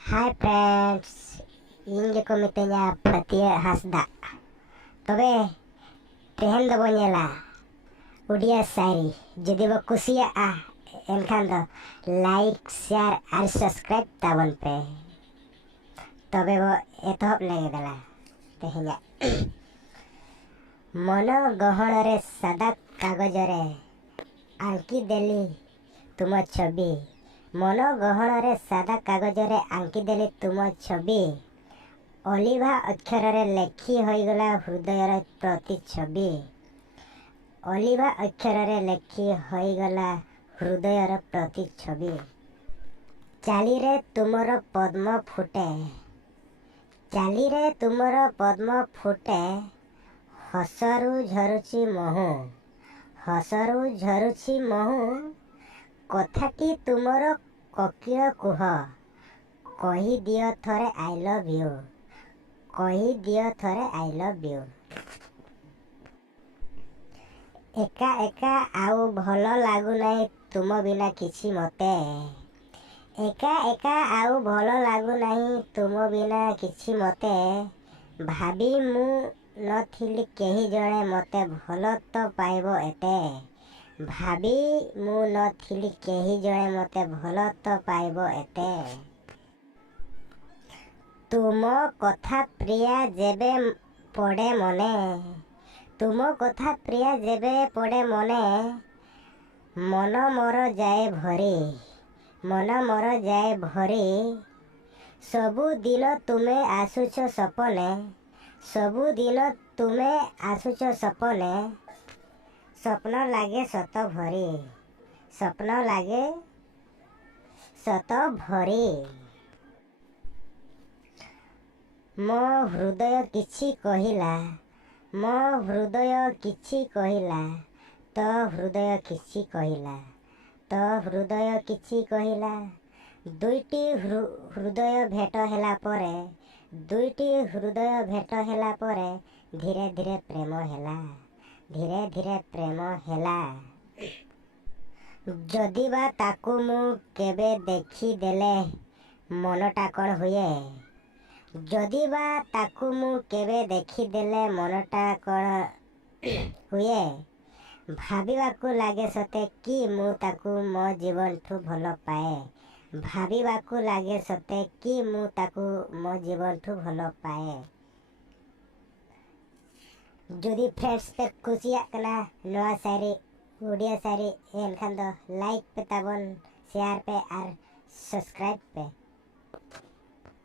Hai friends, ᱤᱧ ᱜᱮᱠᱚ ᱢᱤᱛᱟᱹᱧᱟ ᱯᱷᱟᱹᱛᱤᱭᱟᱹ ᱦᱟᱸᱥᱫᱟ। ᱛᱚᱵᱮ ᱛᱮᱦᱮᱧ ᱫᱚᱵᱚ ᱧᱮᱞᱟ ᱩᱰᱤᱭᱟ ᱥᱟᱭᱨᱤ। ᱡᱩᱫᱤ ᱵᱚ ᱠᱩᱥᱤᱭᱟᱜᱼᱟ ᱮᱱᱠᱷᱟᱱ ᱫᱚ ᱞᱟᱭᱤᱠ, ᱥᱮᱭᱟᱨ ᱟᱨ ᱥᱟᱵᱥᱠᱨᱟইᱵ ᱛᱟᱵᱚᱱ ᱯᱮ। ᱛᱚᱵᱮ ᱵᱚ ᱮᱛᱚᱦᱚᱵ ᱞᱮᱜᱮ ᱫᱮᱞᱟ ତେହେᱧᱟᱜ। ମନ ଗହଣରେ ସାଦା କାଗଜରେ ଆଙ୍କିଦେଲି ତୁମ ଛବି। ମନ ଗହଣରେ ସାଦା କାଗଜରେ ଆଙ୍କିଦେଲି ତୁମ ଛବି। ଅଲିଭା ଅକ୍ଷରରେ ଲେଖି ହୋଇଗଲା ହୃଦୟର ପ୍ରତିଛବି। ଅଲିଭା ଅକ୍ଷରରେ ଲେଖି ହୋଇଗଲା ହୃଦୟର ପ୍ରତିଛବି। ଚାଲିରେ ତୁମର ପଦ୍ମ ଫୁଟେ, ଚାଲିରେ ତୁମର ପଦ୍ମ ଫୁଟେ। ହସରୁ ଝରୁଛି ମହୁ, ହସରୁ ଝରୁଛି ମହୁ। କଥାଟି ତୁମର କୋକିଳ କୁହ, କହିଦିଅ ଥରେ ଆଇ ଲଭ୍ ୟୁ, କହିଦିଅ ଥରେ ଆଇ ଲଭ୍ ୟୁ। ଏକା ଏକା ଆଉ ଭଲ ଲାଗୁନାହିଁ ତୁମ ବିନା କିଛି ମୋତେ। ଏକା ଏକା ଆଉ ଭଲ ଲାଗୁନାହିଁ ତୁମ ବିନା କିଛି ମୋତେ। ଭାବି ମୁଁ ନଥିଲି କେହି ଜଣେ ମୋତେ ଭଲ ତ ପାଇବ ଏତେ। ଭାବି ମୁଁ ନଥିଲି କେହି ଜଣେ ମୋତେ ଭଲ ତ ପାଇବ ଏତେ। ତୁମ କଥା ପ୍ରିୟା ଯେବେ ପଡ଼େ ମନେ, ତୁମ କଥା ପ୍ରିୟା ଯେବେ ପଡ଼େ ମନେ। ମନ ମୋର ଯାଏ ଭରି, ମନ ମୋର ଯାଏ ଭରି। ସବୁଦିନ ତୁମେ ଆସୁଛ ସପନେ, ସବୁଦିନ ତୁମେ ଆସୁଛ ସପନେ। ସ୍ୱପ୍ନ ଲାଗେ ସତ ଭରି, ସ୍ୱପ୍ନ ଲାଗେ ସତ ଭରି। ମୋ ହୃଦୟ କିଛି କହିଲା, ମୋ ହୃଦୟ କିଛି କହିଲା। ତୋ ହୃଦୟ କିଛି କହିଲା, ତୋ ହୃଦୟ କିଛି କହିଲା। ଦୁଇଟି ହୃଦୟ ଭେଟ ହେଲା ପରେ, ଦୁଇଟି ହୃଦୟ ଭେଟ ହେଲା ପରେ ଧୀରେ ଧୀରେ ପ୍ରେମ ହେଲା, ଧୀରେ ଧୀରେ ପ୍ରେମ ହେଲା। ଯଦି ବା ତାକୁ ମୁଁ କେବେ ଦେଖିଦେଲେ ମନଟା କ'ଣ ହୁଏ, ଯଦି ବା ତାକୁ ମୁଁ କେବେ ଦେଖିଦେଲେ ମନଟା କ'ଣ ହୁଏ। ଭାବିବାକୁ ଲାଗେ ସତେ କି ମୁଁ ତାକୁ ମୋ ଜୀବନଠୁ ଭଲ ପାଏ, ଭାବିବାକୁ ଲାଗେ ସତେ କି ମୁଁ ତାକୁ ମୋ ଜୀବନଠୁ ଭଲ पाए। जुदी फ्रेंड्स पे कुसिया कना नवा शायरी उड़िया शायरी एनखान दो लाइक पे ताबन, शेयर पे और सब्सक्राइब पे।